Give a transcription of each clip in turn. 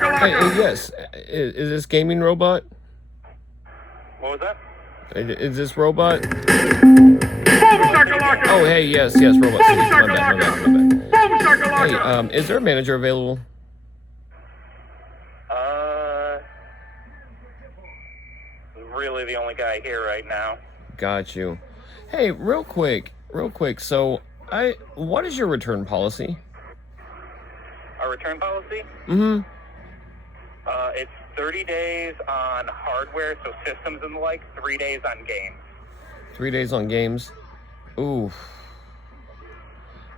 Hey, yes. Is this gaming robot? What was that? Is this robot? BOOMSHAKALAKA! Oh, hey, yes, robot. See, my bad. Hey, BOOMSHAKALAKA! is there a manager available? Really the only guy here right now. Got you. Hey, real quick. So, what is your return policy? Our return policy? Mm-hmm. It's 30 days on hardware, so systems and the like, 3 days on games. 3 days on games. Ooh.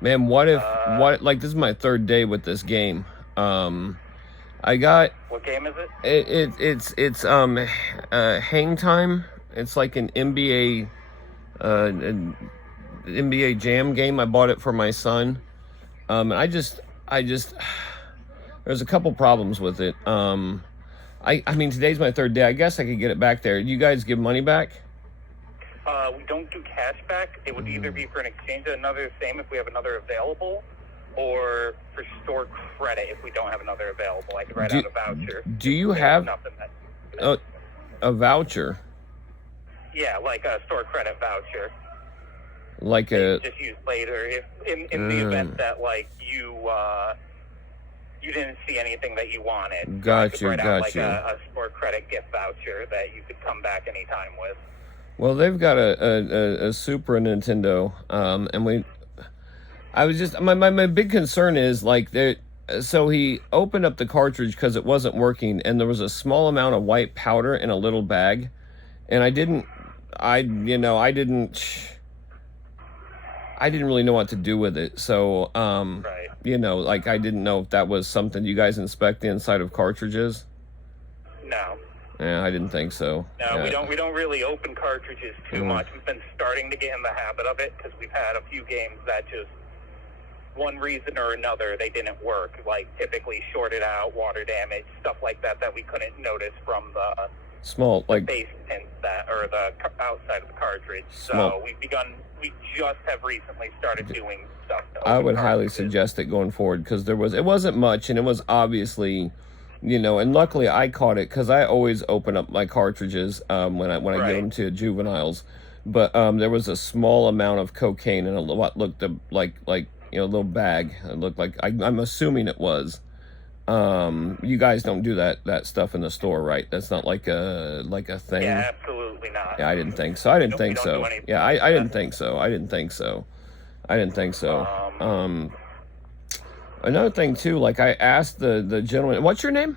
Man, what like, this is my third day with this game. I got... What game is it? It's Hang Time. It's like an an NBA Jam game. I bought it for my son. And I just there's a couple problems with it. I mean, today's my third day. I guess I could get it back there. You guys give money back? We don't do cash back. It would either be for an exchange of another same if we have another available, or for store credit if we don't have another available. I could write out a voucher. Do you have a voucher? Yeah, like a store credit voucher. Like you just use later if in the event that like you didn't see anything that you wanted. Got you. A store credit gift voucher that you could come back anytime with. Well, they've got a Super Nintendo, and I was just my big concern is like so he opened up the cartridge because it wasn't working, and there was a small amount of white powder in a little bag, and I didn't really know what to do with it. So right. Like, I didn't know if that was something you guys inspect the inside of cartridges. No. Yeah, I didn't think so. No, yeah. we don't really open cartridges too much. We've been starting to get in the habit of it because we've had a few games that just, one reason or another, they didn't work. Like typically shorted out, water damage, stuff like that we couldn't notice from the small, like base pins or the outside of the cartridge. Small. So we just have recently started doing stuff. I would highly suggest it going forward because it wasn't much, and it was obviously, and luckily I caught it because I always open up my cartridges when I give them to juveniles. But there was a small amount of cocaine in what looked like a little bag. It looked like I'm assuming it was. You guys don't do that stuff in the store, right? That's not like a thing. Yeah, absolutely not. Yeah, I didn't think so. Yeah, I didn't think so. Another thing too, like I asked the gentleman, what's your name?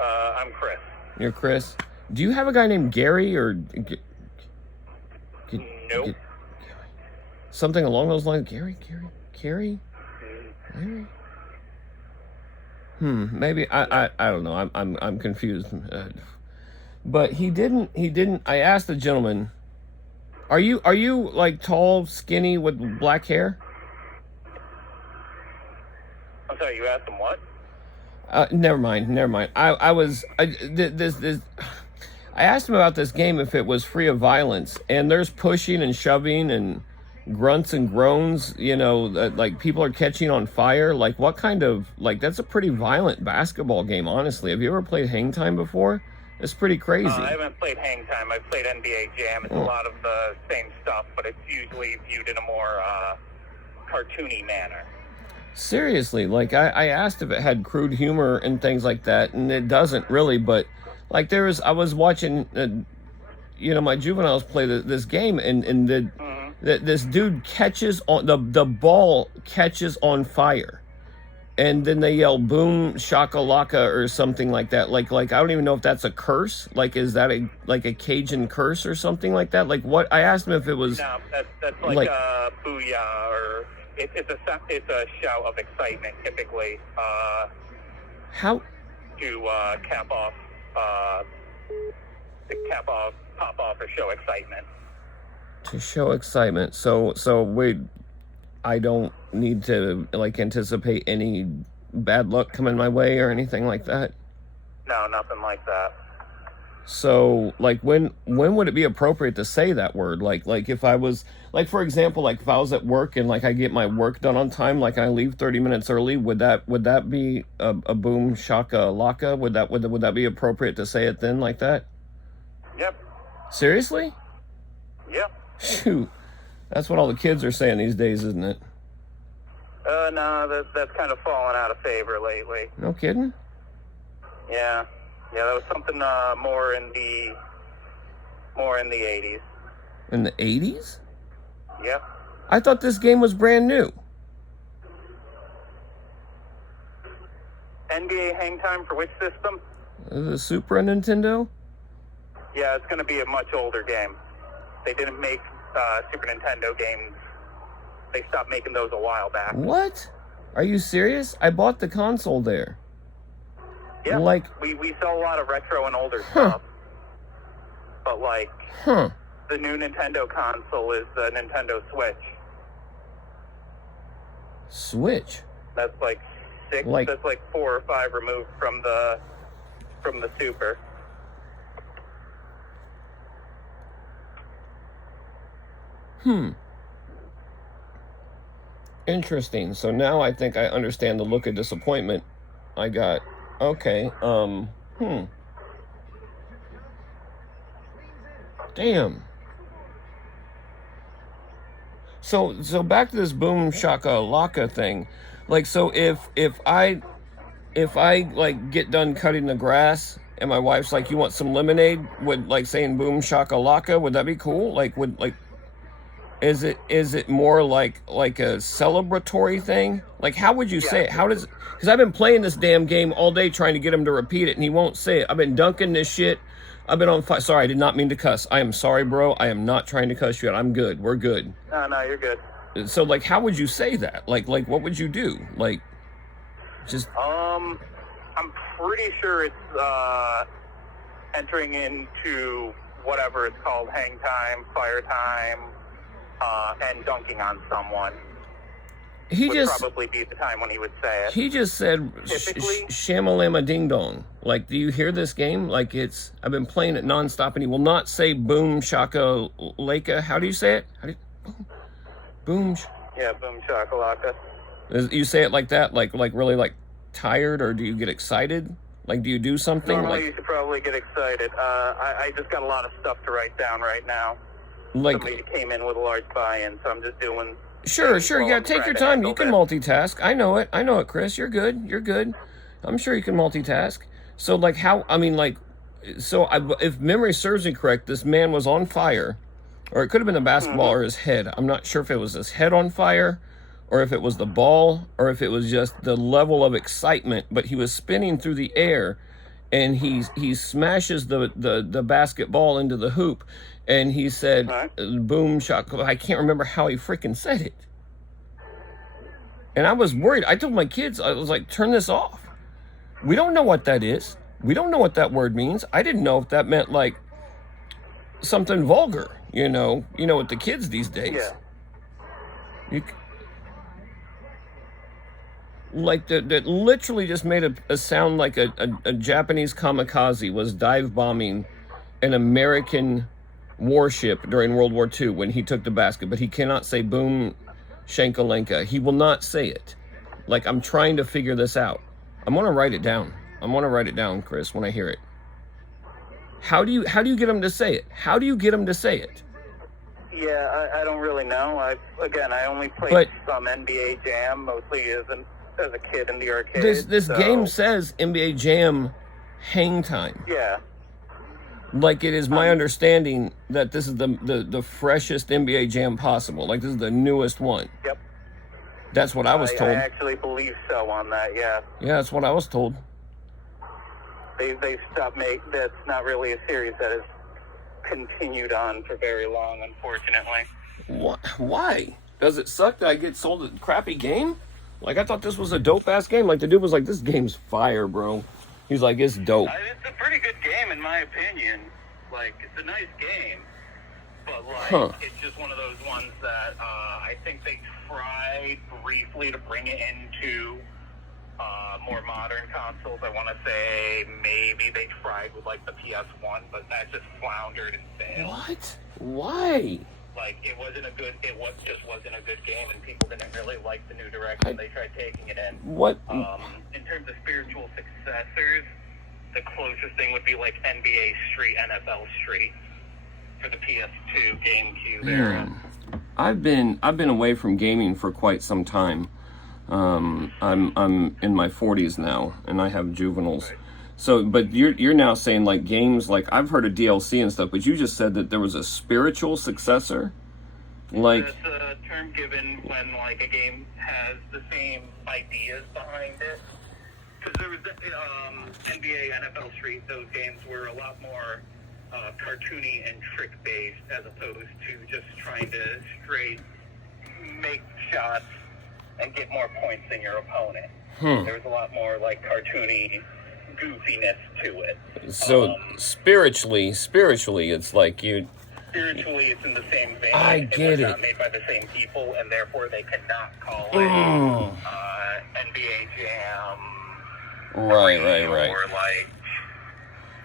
I'm Chris. You're Chris. Do you have a guy named Gary or nope. Something along those lines? Gary? Maybe I don't know. I'm confused. But he didn't. I asked the gentleman, are you like tall, skinny with black hair? I'm sorry, you asked him what? Never mind. I asked him about this game if it was free of violence, and there's pushing and shoving and grunts and groans, like people are catching on fire. Like, what kind of, like, that's a pretty violent basketball game, honestly. Have you ever played Hang Time before? It's pretty crazy. I haven't played Hang Time. I've played NBA Jam. It's a lot of the same stuff, but it's usually viewed in a more cartoony manner. Seriously, like, I asked if it had crude humor and things like that, and it doesn't really, but like I was watching my juveniles play this game, and this dude catches on the ball catches on fire, and then they yell "boom shakalaka" or something like that. Like I don't even know if that's a curse. Like, is that a Cajun curse or something like that? Like, what? I asked him if it was. No, that's like a booyah, or it's a shout of excitement typically. How? To pop off, or show excitement. To show excitement. So wait, I don't need to like anticipate any bad luck coming my way or anything like that? No, nothing like that. So, like, when would it be appropriate to say that word? Like if I was, like, for example, like if I was at work and like I get my work done on time, like I leave 30 minutes early, would that be a boom shaka laka? Would that be appropriate to say it then like that? Yep. Seriously? Yep. Shoot, that's what all the kids are saying these days, isn't it? No, that's kind of fallen out of favor lately. No kidding. Yeah, that was something more in the 80s. In the 80s? Yep. I thought this game was brand new. NBA Hang Time for which system? The Super Nintendo? Yeah, it's going to be a much older game. They didn't make Super Nintendo games. They stopped making those a while back. What? Are you serious? I bought the console there. Yeah, like we sell a lot of retro and older stuff. But like, the new Nintendo console is the Nintendo Switch. Switch? That's like six. That's like 4 or 5 removed from the Super. Interesting. So now I think I understand the look of disappointment I got. Okay. Damn. So back to this boom shaka laka thing. Like, so if I like get done cutting the grass and my wife's like, you want some lemonade, would like saying boom shaka laka, would that be cool? Like, is it more like a celebratory thing? Like, how would you say it? How does, because I've been playing this damn game all day trying to get him to repeat it and he won't say it. I've been dunking this shit. I've been on fire. Sorry, I did not mean to cuss. I am sorry, bro. I am not trying to cuss you out. I'm good. We're good. No, you're good. So, like, how would you say that? Like, what would you do? Like, just... I'm pretty sure it's, entering into whatever it's called, hang time, fire time, and dunking on someone. Would probably be the time when he would say it. He just said shamalama ding dong. Like, do you hear this game? Like, I've been playing it nonstop, and he will not say boom shaka laka. How do you say it? Boom. Yeah, boom shakalaka. You say it like that? Like really like tired, or do you get excited? Like, do you do something? Normally, you should probably get excited. I just got a lot of stuff to write down right now. Like, somebody came in with a large buy-in, so I'm just doing... Sure. Yeah, take your time. You can multitask. I know it, Chris. You're good. I'm sure you can multitask. So, like, if memory serves me correct, this man was on fire, or it could have been the basketball or his head. I'm not sure if it was his head on fire, or if it was the ball, or if it was just the level of excitement, but he was spinning through the air, and he smashes the basketball into the hoop, and he said, boom, shot. I can't remember how he freaking said it. And I was worried. I told my kids, I was like, turn this off. We don't know what that is. We don't know what that word means. I didn't know if that meant, like, something vulgar, you know with the kids these days. Yeah. That literally just made a sound like a Japanese kamikaze was dive bombing an American warship during World War II when he took the basket, but he cannot say boom shankalenka. He will not say it. Like, I'm trying to figure this out. I'm gonna write it down. Chris, when I hear it. How do you get him to say it? How do you get him to say it? Yeah, I don't really know. I only played some NBA Jam, mostly as a kid in the arcade. This game says NBA Jam hang time. Yeah. Like, it is my understanding that this is the freshest NBA Jam possible. Like, this is the newest one. Yep. That's what I was told. I actually believe so on that, yeah. Yeah, that's what I was told. They stopped that's not really a series that has continued on for very long, unfortunately. Why? Does it suck that I get sold a crappy game? Like, I thought this was a dope-ass game. Like, the dude was like, this game's fire, bro. He's like, it's dope. It's a pretty good game, in my opinion. Like, it's a nice game. But, like, it's just one of those ones that I think they tried briefly to bring it into more modern consoles. I want to say maybe they tried with like the PS1, but that just floundered and failed. What? Why? Like it wasn't a good game, and people didn't really like the new direction they tried taking it in. What? In terms of spiritual successors, the closest thing would be like NBA Street, NFL Street for the PS2, GameCube era. I've been away from gaming for quite some time. I'm in my 40s now, and I have juveniles. Right. So, but you're now saying like games, like I've heard of DLC and stuff, but you just said that there was a spiritual successor. Like it's a term given when like a game has the same ideas behind it. Because there was NBA, NFL Street, those games were a lot more cartoony and trick-based as opposed to just trying to straight make shots and get more points than your opponent. There was a lot more like cartoony goofiness to it. So spiritually, it's like you. Spiritually, it's in the same vein. I get it. it. It's not made by the same people, and therefore they cannot call it NBA Jam. Right. Or like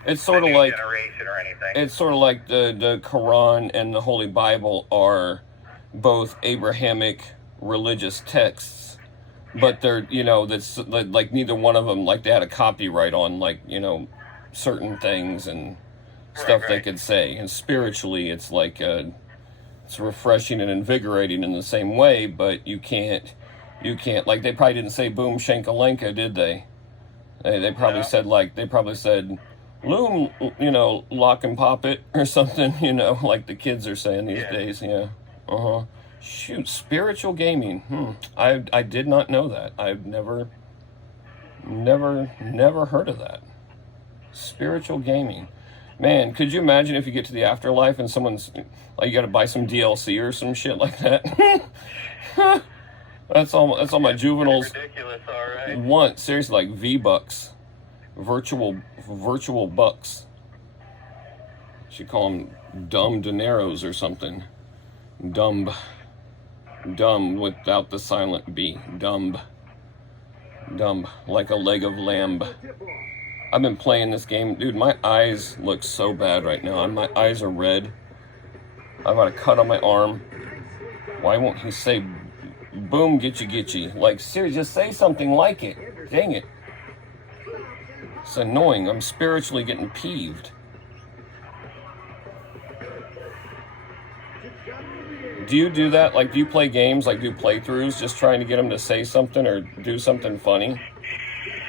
it's sort of like Generation or anything. it's sort of like the Quran and the Holy Bible are both Abrahamic religious texts, but they're that's like neither one of them like they had a copyright on like certain things and stuff they could say. And spiritually, it's like it's refreshing and invigorating in the same way, but you can't like they probably didn't say BOOMSHAKALAKA, did they? They probably said loom, lock and pop it or something, like the kids are saying these days. Yeah. Shoot, spiritual gaming. I did not know that. I've never heard of that. Spiritual gaming. Man, could you imagine if you get to the afterlife and someone's like, you got to buy some DLC or some shit like that? That's all my juveniles Ridiculous, all right. want. Seriously, like V-Bucks. Virtual bucks. Should call them dumb dineros or something. Dumb without the silent B. Dumb, like a leg of lamb. I've been playing this game, dude. My eyes look so bad right now. My eyes are red. I've got a cut on my arm. Why won't he say boom getcha? Like, seriously, just say something like it. Dang it. It's annoying. I'm spiritually getting peeved. Do you do that? Like, do you play games, like do playthroughs, just trying to get them to say something or do something funny?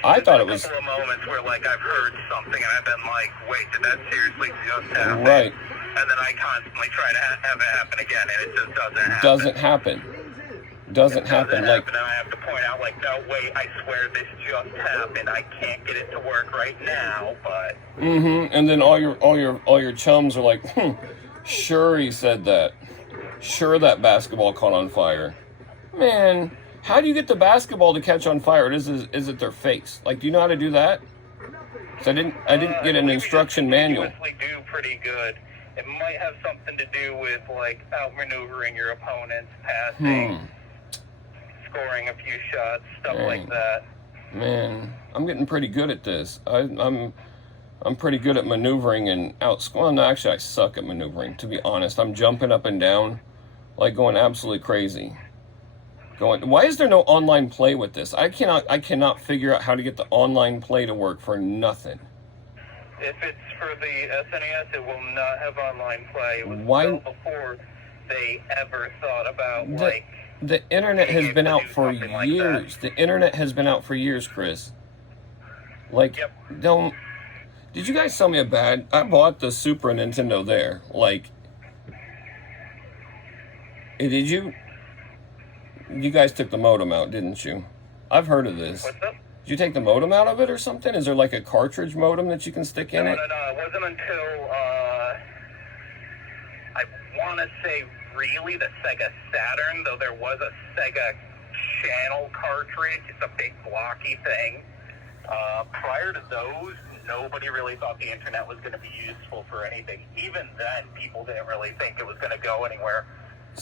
I thought it was... a couple of moments where, like, I've heard something and I've been like, wait, did that seriously just happen? Right. And then I constantly try to have it happen again, and it just doesn't happen. Doesn't happen. Like, and I have to point out, like, no, wait, I swear this just happened. I can't get it to work right now, but... And then all your chums are like, sure he said that. Sure that basketball caught on fire. Man, how do you get the basketball to catch on fire? Is it their face? Like, do you know how to do that? So I didn't get an instruction manual. Do pretty good. It might have something to do with like outmaneuvering your opponents, passing, scoring a few shots, stuff like that. Man, I'm getting pretty good at this. I'm pretty good at maneuvering and well, no, actually I suck at maneuvering, to be honest. I'm jumping up and down, like going absolutely crazy. Why is there no online play with this? I cannot figure out how to get the online play to work for nothing. If it's for the SNES, it will not have online play. It was Why? Before they ever thought about the internet has been out for years. Like the internet has been out for years, Chris. Like, did you guys sell me a bad? I bought the Super Nintendo there. Like, did you? You guys took the modem out, didn't you? I've heard of this. What's up? Did you take the modem out of it or something? Is there like a cartridge modem that you can stick in it? No. It wasn't until I want to say really the Sega Saturn, though there was a Sega channel cartridge. It's a big blocky thing. Prior to those, nobody really thought the internet was going to be useful for anything. Even then, people didn't really think it was going to go anywhere.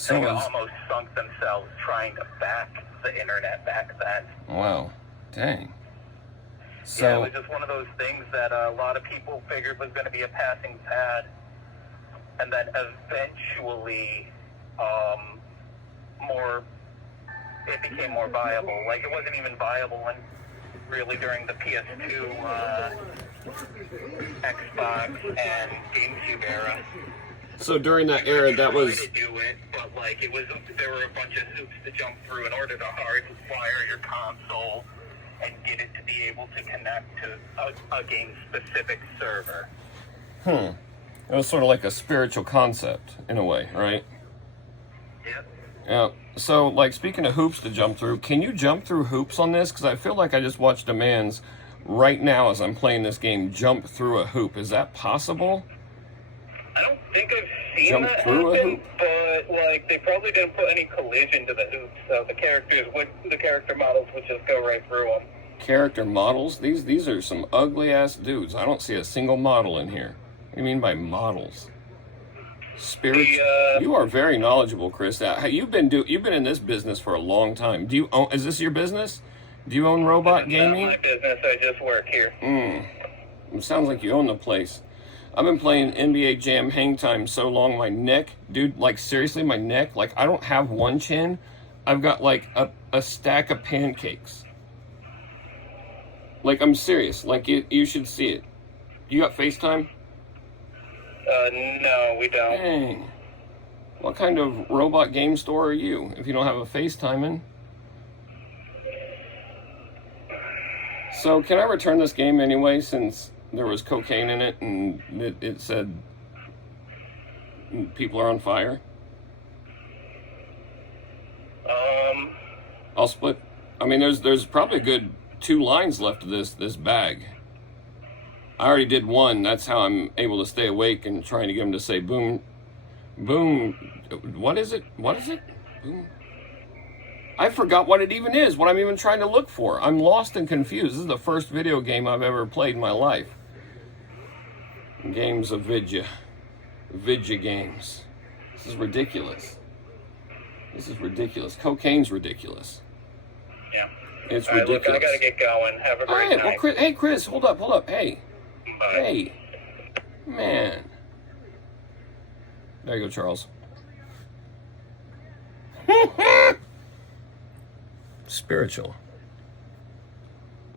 They almost sunk themselves trying to back the internet back then. Wow. Dang. Yeah, it So, was just one of those things that a lot of people figured was going to be a passing fad, and then eventually, it became more viable. Like, it wasn't even viable really during the PS2, Xbox, and GameCube era. so during that era, that was... To do it, but like there were a bunch of hoops to jump through in order to hardwire your console and get it to be able to connect to a game-specific server. It was sort of like a spiritual concept, in a way, right? Yep. Yeah. So, like, speaking of hoops to jump through, can you jump through hoops on this? Because I feel like I just watched a man's, right now as I'm playing this game, jump through a hoop. Is that possible? I don't think I've seen Jump that through a happen, hoop? but like they probably didn't put any collision to the hoops, so the character models would just go right through them. Character models? These are some ugly-ass dudes. I don't see a single model in here. What do you mean by models? Spirit? You are very knowledgeable, Chris. You've been in this business for a long time. Do you own? Is this your business? Do you own Robot Gaming? Not my business. I just work here. It sounds like you own the place. I've been playing NBA Jam Hang Time so long, my neck, dude, like seriously, my neck, like I don't have one chin. I've got like a stack of pancakes. Like, I'm serious. Like, you should see it. You got FaceTime? No, we don't. Dang. What kind of robot game store are you if you don't have a FaceTime in? So, can I return this game anyway, since there was cocaine in it and it said people are on fire? I'll split. I mean, there's probably a good 2 lines left of this bag. I already did one. That's how I'm able to stay awake and trying to get him to say boom. What is it? Boom. I forgot what it even is, what I'm even trying to look for. I'm lost and confused. This is the first video game I've ever played in my life. Games of Vidya games. This is ridiculous. Cocaine's ridiculous. Yeah. It's all right, ridiculous. Look, I gotta get going. Have a great night. Well, Chris, hold up. Hey. Bye. Hey. Man. There you go, Charles. Spiritual.